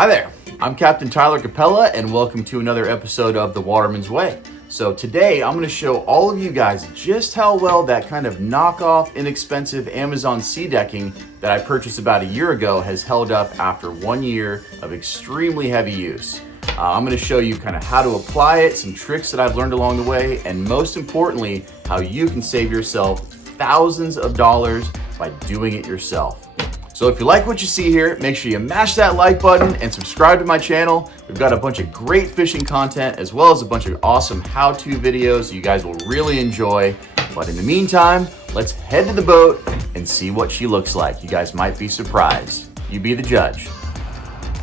Hi there, I'm Captain Tyler Capella and welcome to another episode of The Waterman's Way. So today I'm going to show all of you guys just how well that kind of knockoff, inexpensive Amazon sea decking that I purchased about a year ago has held up after 1 year of extremely heavy use. I'm going to show you kind of how to apply it, some tricks that I've learned along the way, and most importantly, how you can save yourself thousands of dollars by doing it yourself. So if you like what you see here, make sure you mash that like button and subscribe to my channel. We've got a bunch of great fishing content as well as a bunch of awesome how-to videos you guys will really enjoy. But in the meantime, let's head to the boat and see what she looks like. You guys might be surprised. You be the judge.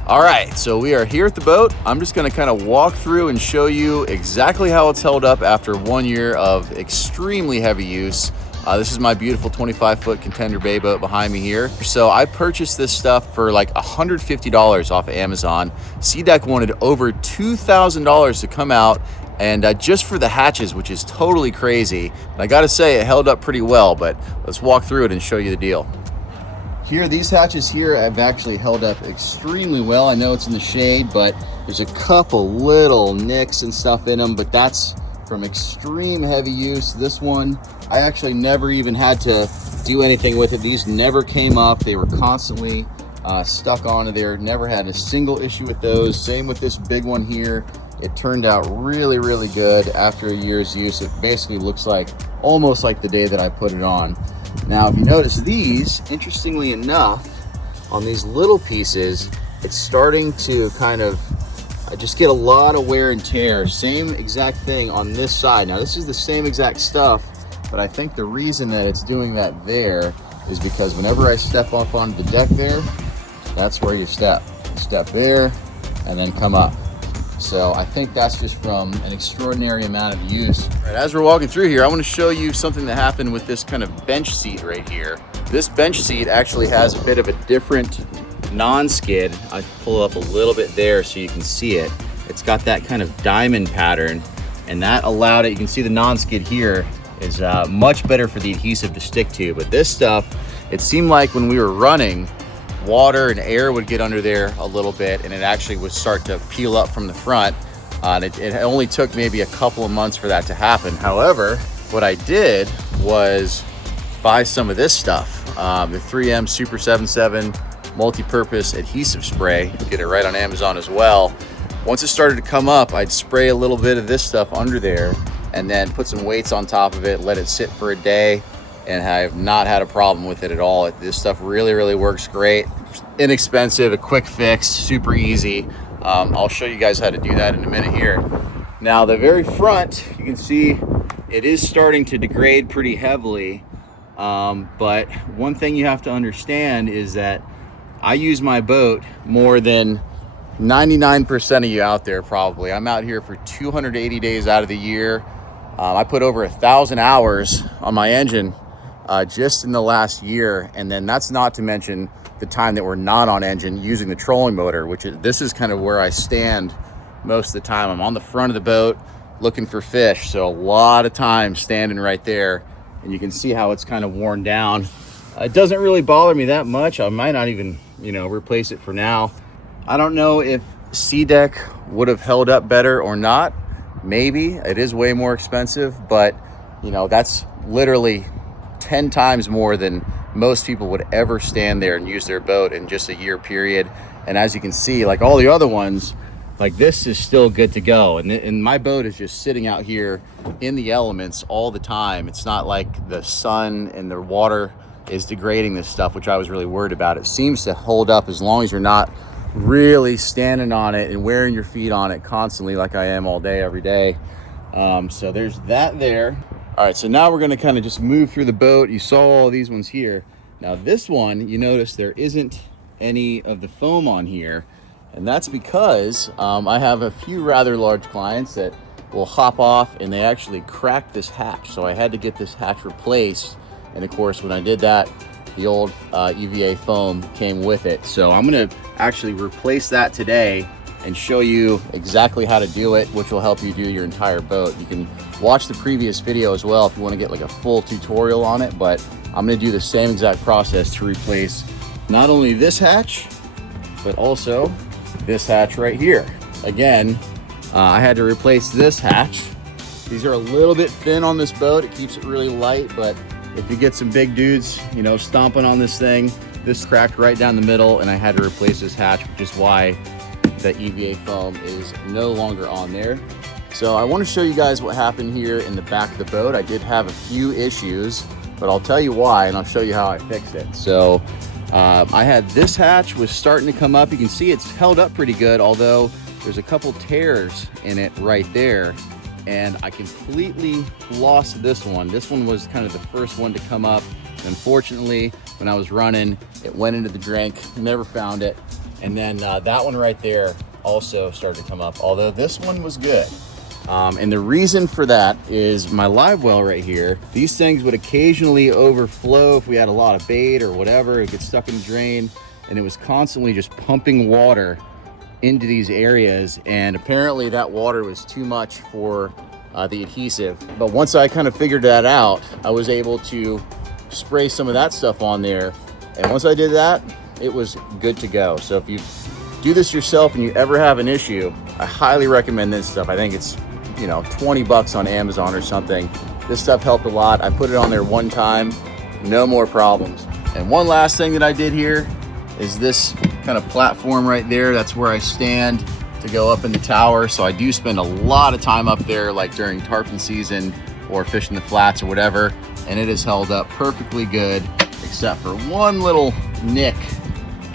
All right, so we are here at the boat. I'm just gonna kind of walk through and show you exactly how it's held up after 1 year of extremely heavy use. This is my beautiful 25-foot Contender Bay boat behind me here. So I purchased this stuff for like $150 off of Amazon. SeaDek wanted over $2,000 to come out, and just for the hatches, which is totally crazy. And I gotta say, it held up pretty well, but let's walk through it and show you the deal. Here, these hatches here have actually held up extremely well. I know it's in the shade, but there's a couple little nicks and stuff in them, but that's from extreme heavy use. This one, I actually never even had to do anything with it. These never came up. They were constantly stuck onto there. Never had a single issue with those. Same with this big one here. It turned out really, really good after a year's use. It basically looks like almost like the day that I put it on. Now, if you notice these, interestingly enough, on these little pieces, it's starting to kind of I just get a lot of wear and tear. Same exact thing on this side. Now this is the same exact stuff, but I think the reason that it's doing that there is because whenever I step up onto the deck there, that's where you step. Step there and then come up. So I think that's just from an extraordinary amount of use. All right, as we're walking through here, I want to show you something that happened with this kind of bench seat right here. This bench seat actually has a bit of a different non-skid. I pull up a little bit there so you can see it. It's got that kind of diamond pattern, and that allowed it. You can see the non-skid here is much better for the adhesive to stick to. But this stuff, it seemed like when we were running, water and air would get under there a little bit, and it actually would start to peel up from the front. And it only took maybe a couple of months for that to happen. However, what I did was buy some of this stuff, the 3M Super 77 multi-purpose adhesive spray. Get it right on Amazon as well. Once it started to come up, I'd spray a little bit of this stuff under there and then put some weights on top of it, let it sit for a day, and I have not had a problem with it at all. This stuff really, really works great. Inexpensive, a quick fix, super easy. I'll show you guys how to do that in a minute here. Now, the very front, you can see it is starting to degrade pretty heavily, but one thing you have to understand is that I use my boat more than 99% of you out there probably. I'm out here for 280 days out of the year. I put over 1,000 hours on my engine just in the last year, and then that's not to mention the time that we're not on engine using the trolling motor, this is kind of where I stand most of the time. I'm on the front of the boat looking for fish, so a lot of time standing right there, and you can see how it's kind of worn down. It doesn't really bother me that much. I might not even, replace it for now. I don't know if SeaDek would have held up better or not. Maybe. It is way more expensive, but that's literally 10 times more than most people would ever stand there and use their boat in just a year period. And as you can see, like all the other ones, like this is still good to go. And my boat is just sitting out here in the elements all the time. It's not like the sun and the water is degrading this stuff, which I was really worried about. It seems to hold up as long as you're not really standing on it and wearing your feet on it constantly like I am all day, every day. So there's that there. All right, so now we're gonna kind of just move through the boat. You saw all these ones here. Now this one, you notice there isn't any of the foam on here, and that's because I have a few rather large clients that will hop off and they actually cracked this hatch. So I had to get this hatch replaced. And of course, when I did that, the old EVA foam came with it. So I'm gonna actually replace that today and show you exactly how to do it, which will help you do your entire boat. You can watch the previous video as well if you wanna get like a full tutorial on it, but I'm gonna do the same exact process to replace not only this hatch, but also this hatch right here. Again, I had to replace this hatch. These are a little bit thin on this boat. It keeps it really light, but if you get some big dudes, you know, stomping on this thing, this cracked right down the middle, and I had to replace this hatch, which is why the EVA foam is no longer on there. So I want to show you guys what happened here in the back of the boat. I did have a few issues, but I'll tell you why, and I'll show you how I fixed it. So I had this hatch was starting to come up. You can see it's held up pretty good, although there's a couple tears in it right there. And I completely lost this one. This one was kind of the first one to come up. Unfortunately, when I was running, it went into the drink, never found it. And then that one right there also started to come up, although this one was good. And the reason for that is my live well right here. These things would occasionally overflow if we had a lot of bait or whatever. It gets stuck in the drain, and it was constantly just pumping water into these areas, and apparently that water was too much for the adhesive. But once I kind of figured that out, I was able to spray some of that stuff on there, and once I did that, it was good to go. So if you do this yourself and you ever have an issue, I highly recommend this stuff. I think it's, you know, 20 bucks on Amazon or something. This stuff helped a lot. I put it on there one time, no more problems. And one last thing that I did here is this kind of platform right there. That's where I stand to go up in the tower. So I do spend a lot of time up there, like during tarpon season or fishing the flats or whatever, and it is held up perfectly good, except for one little nick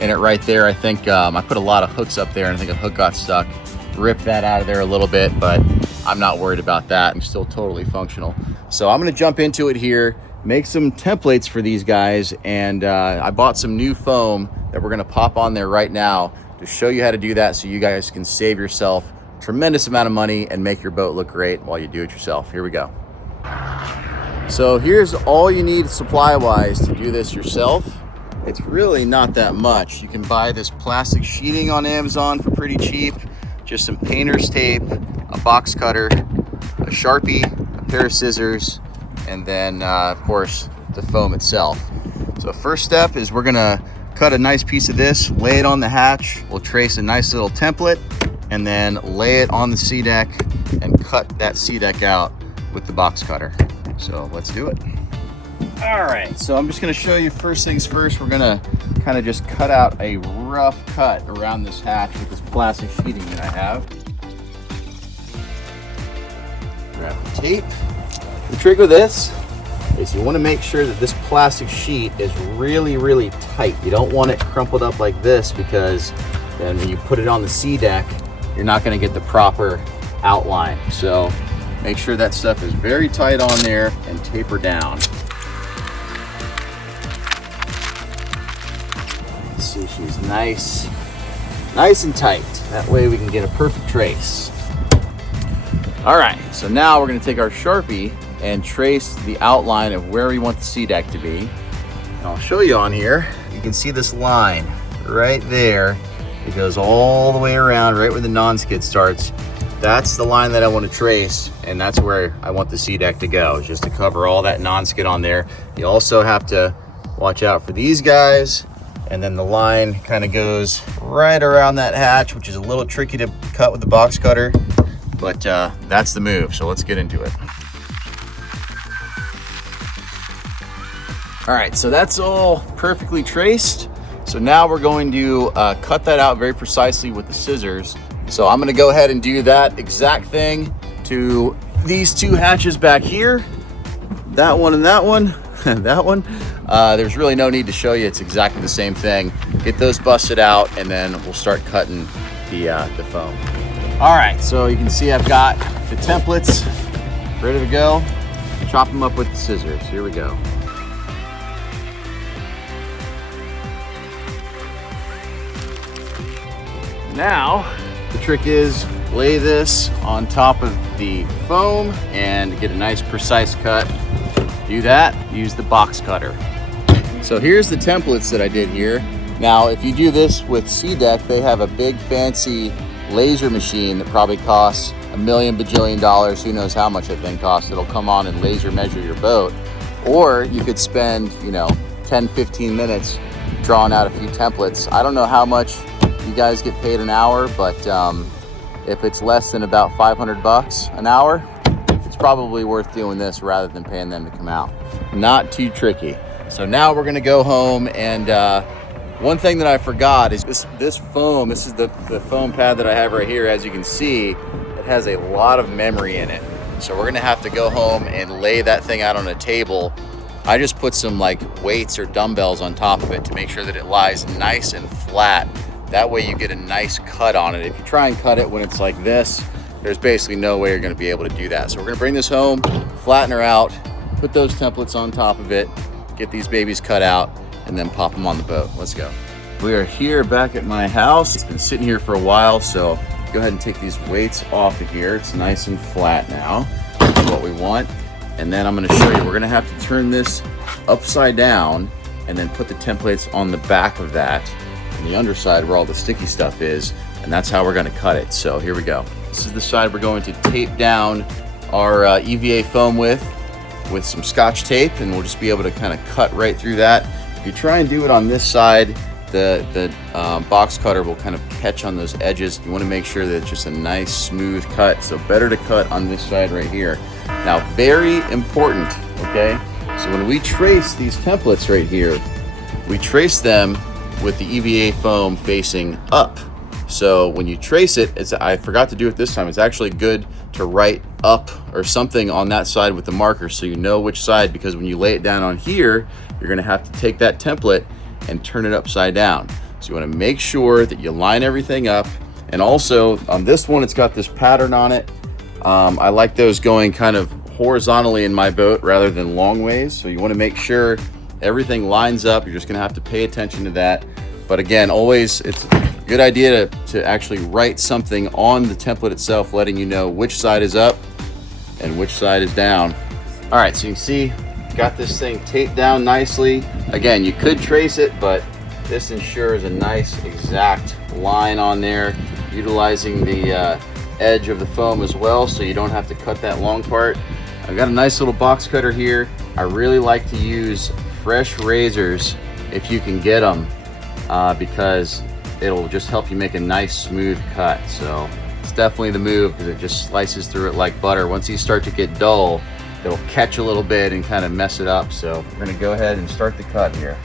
in it right there. I think I put a lot of hooks up there, and I think a hook got stuck. Ripped that out of there a little bit, but I'm not worried about that. I'm still totally functional. So I'm gonna jump into it here, make some templates for these guys, and I bought some new foam that we're gonna pop on there right now to show you how to do that, so you guys can save yourself a tremendous amount of money and make your boat look great while you do it yourself. Here we go. So here's all you need supply-wise to do this yourself. It's really not that much. You can buy this plastic sheeting on Amazon for pretty cheap, just some painter's tape, a box cutter, a Sharpie, a pair of scissors, and then of course the foam itself. So first step is we're gonna cut a nice piece of this, lay it on the hatch. We'll trace a nice little template and then lay it on the sea deck and cut that sea deck out with the box cutter. So let's do it. All right, so I'm just gonna show you first things first. We're gonna kind of just cut out a rough cut around this hatch with this plastic sheeting that I have. Grab the tape. The trick with this is you want to make sure that this plastic sheet is really, really tight. You don't want it crumpled up like this, because then when you put it on the sea deck, you're not going to get the proper outline. So make sure that stuff is very tight on there and taper down. Let's see, she's nice and tight. That way we can get a perfect trace. All right, so now we're going to take our Sharpie and trace the outline of where we want the sea deck to be. And I'll show you on here. You can see this line right there. It goes all the way around right where the non-skid starts. That's the line that I want to trace, and that's where I want the sea deck to go, just to cover all that non-skid on there. You also have to watch out for these guys, and then the line kind of goes right around that hatch, which is a little tricky to cut with the box cutter, but that's the move. So let's get into it. All right, so that's all perfectly traced. So now we're going to cut that out very precisely with the scissors. So I'm gonna go ahead and do that exact thing to these two hatches back here. That one and that one, and that one. There's really no need to show you, it's exactly the same thing. Get those busted out, and then we'll start cutting the foam. All right, so you can see I've got the templates ready to go. Chop them up with the scissors, here we go. Now, the trick is lay this on top of the foam and get a nice precise cut. Do that, use the box cutter. So here's the templates that I did here. Now, if you do this with Sea Deck, they have a big fancy laser machine that probably costs $1 million bajillion. Who knows how much that thing costs. It'll come on and laser measure your boat. Or you could spend, 10, 15 minutes drawing out a few templates. I don't know how much you you guys get paid an hour, but if it's less than about 500 bucks an hour, it's probably worth doing this rather than paying them to come out. Not too tricky. So now we're gonna go home, and one thing that I forgot is this foam. This is the foam pad that I have right here. As you can see, it has a lot of memory in it. So we're gonna have to go home and lay that thing out on a table. I just put some like weights or dumbbells on top of it to make sure that it lies nice and flat. That way you get a nice cut on it. If you try and cut it when it's like this, there's basically no way you're gonna be able to do that. So we're gonna bring this home, flatten her out, put those templates on top of it, get these babies cut out, and then pop them on the boat. Let's go. We are here back at my house. It's been sitting here for a while, so go ahead and take these weights off of here. It's nice and flat now. That's what we want. And then I'm gonna show you, we're gonna have to turn this upside down and then put the templates on the back of that, on the underside where all the sticky stuff is, and that's how we're gonna cut it. So here we go. This is the side we're going to tape down our EVA foam with some Scotch tape, and we'll just be able to kind of cut right through that. If you try and do it on this side, the box cutter will kind of catch on those edges. You want to make sure that it's just a nice smooth cut, so better to cut on this side right here. Now, very important, okay? So when we trace these templates right here, we trace them with the EVA foam facing up. So when you trace it, I forgot to do it this time, it's actually good to write up or something on that side with the marker so you know which side, because when you lay it down on here, you're gonna have to take that template and turn it upside down. So you wanna make sure that you line everything up. And also on this one, it's got this pattern on it. I like those going kind of horizontally in my boat rather than long ways. So you wanna make sure everything lines up. You're just gonna have to pay attention to that. But again, always, it's a good idea to actually write something on the template itself, letting you know which side is up and which side is down. All right, so you can see, got this thing taped down nicely. Again, you could trace it, but this ensures a nice exact line on there, utilizing the edge of the foam as well, so you don't have to cut that long part. I've got a nice little box cutter here. I really like to use fresh razors if you can get them, because it'll just help you make a nice smooth cut. So it's definitely the move, because it just slices through it like butter. Once these start to get dull, it'll catch a little bit and kind of mess it up. So we're gonna go ahead and start the cut here.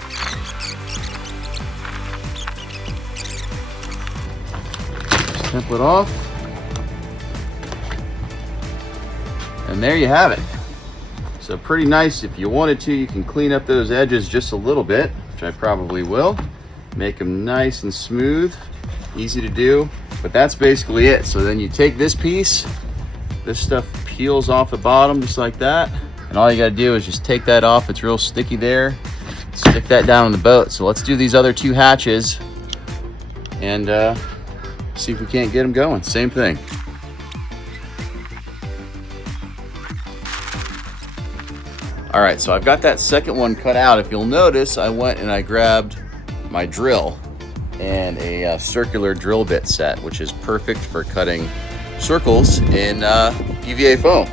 Template off. And there you have it. So pretty nice. If you wanted to, you can clean up those edges just a little bit, which I probably will. Make them nice and smooth, easy to do, but that's basically it. So then you take this piece, this stuff peels off the bottom just like that, and all you gotta do is just take that off. It's real sticky there. Stick that down on the boat. So let's do these other two hatches and see if we can't get them going. Same thing. All right, so I've got that second one cut out. If you'll notice, I went and I grabbed my drill and a circular drill bit set, which is perfect for cutting circles in EVA foam.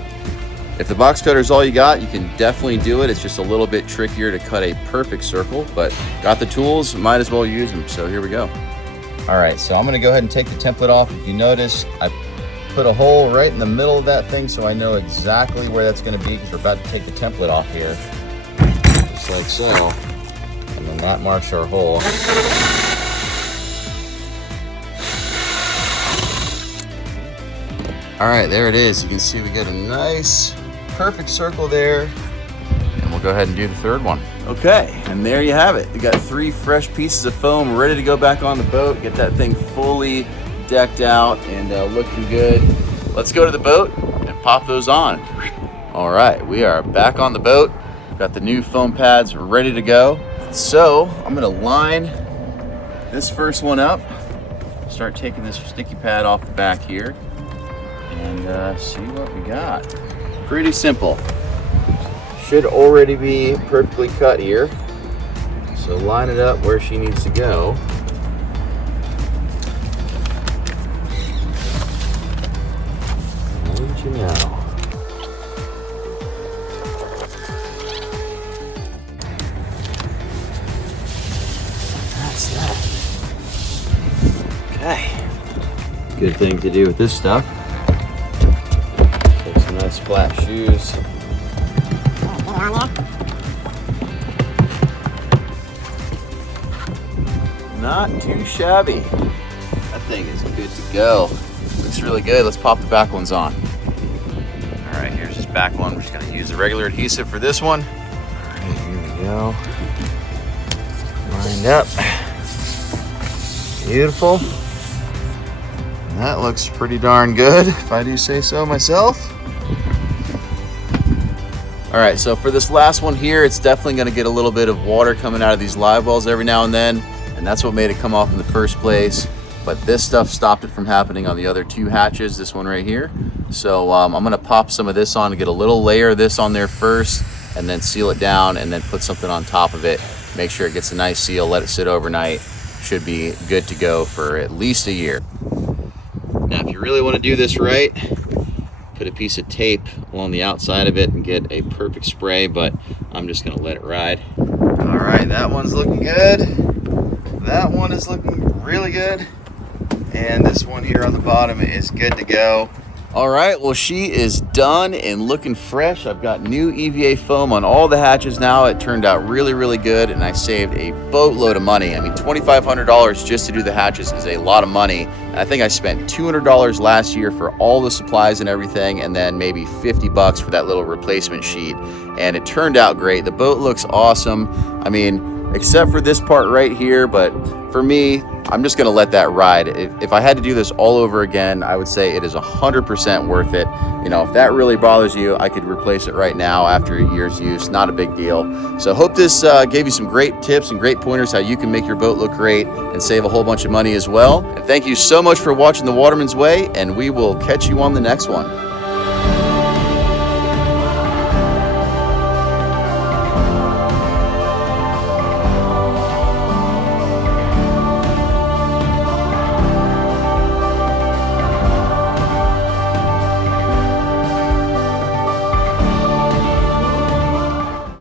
If the box cutter is all you got, you can definitely do it. It's just a little bit trickier to cut a perfect circle, but got the tools, might as well use them. So here we go. All right, so I'm gonna go ahead and take the template off. If you notice, I put a hole right in the middle of that thing so I know exactly where that's gonna be, because we're about to take the template off here, just like so. And then that marks our hole. All right, there it is. You can see we get a nice, perfect circle there. And we'll go ahead and do the third one. Okay, and there you have it. We got 3 fresh pieces of foam ready to go back on the boat, get that thing fully decked out and looking good. Let's go to the boat and pop those on. All right, we are back on the boat. Got the new foam pads ready to go. So I'm gonna line this first one up, start taking this sticky pad off the back here, and see what we got. Pretty simple. Should already be perfectly cut here. So line it up where she needs to go. Wouldn't you know? Okay. Good thing to do with this stuff. Take some nice flat shoes. Not too shabby. That thing is good to go. Looks really good. Let's pop the back ones on. All right, here's this back one. We're just gonna use the regular adhesive for this one. All right, here we go. Lined up. Beautiful. And that looks pretty darn good, if I do say so myself. All right, so for this last one here, it's definitely gonna get a little bit of water coming out of these live wells every now and then, and that's what made it come off in the first place. But this stuff stopped it from happening on the other two hatches, this one right here. So I'm gonna pop some of this on to get a little layer of this on there first, and then seal it down, and then put something on top of it. Make sure it gets a nice seal, let it sit overnight. Should be good to go for at least a year. Now, if you really wanna do this right, put a piece of tape along the outside of it and get a perfect spray, but I'm just gonna let it ride. All right, that one's looking good. That one is looking really good. And this one here on the bottom is good to go. All right, well, she is done and looking fresh. I've got new EVA foam on all the hatches now. It turned out really, really good, and I saved a boatload of money. I mean, $2,500 just to do the hatches is a lot of money. And I think I spent $200 last year for all the supplies and everything, and then maybe 50 bucks for that little replacement sheet. And it turned out great. The boat looks awesome. I mean, except for this part right here, but for me, I'm just gonna let that ride. If I had to do this all over again, I would say it is 100% worth it. You know, if that really bothers you, I could replace it right now after a year's use, not a big deal. So hope this gave you some great tips and great pointers how you can make your boat look great and save a whole bunch of money as well. And thank you so much for watching The Waterman's Way, and we will catch you on the next one.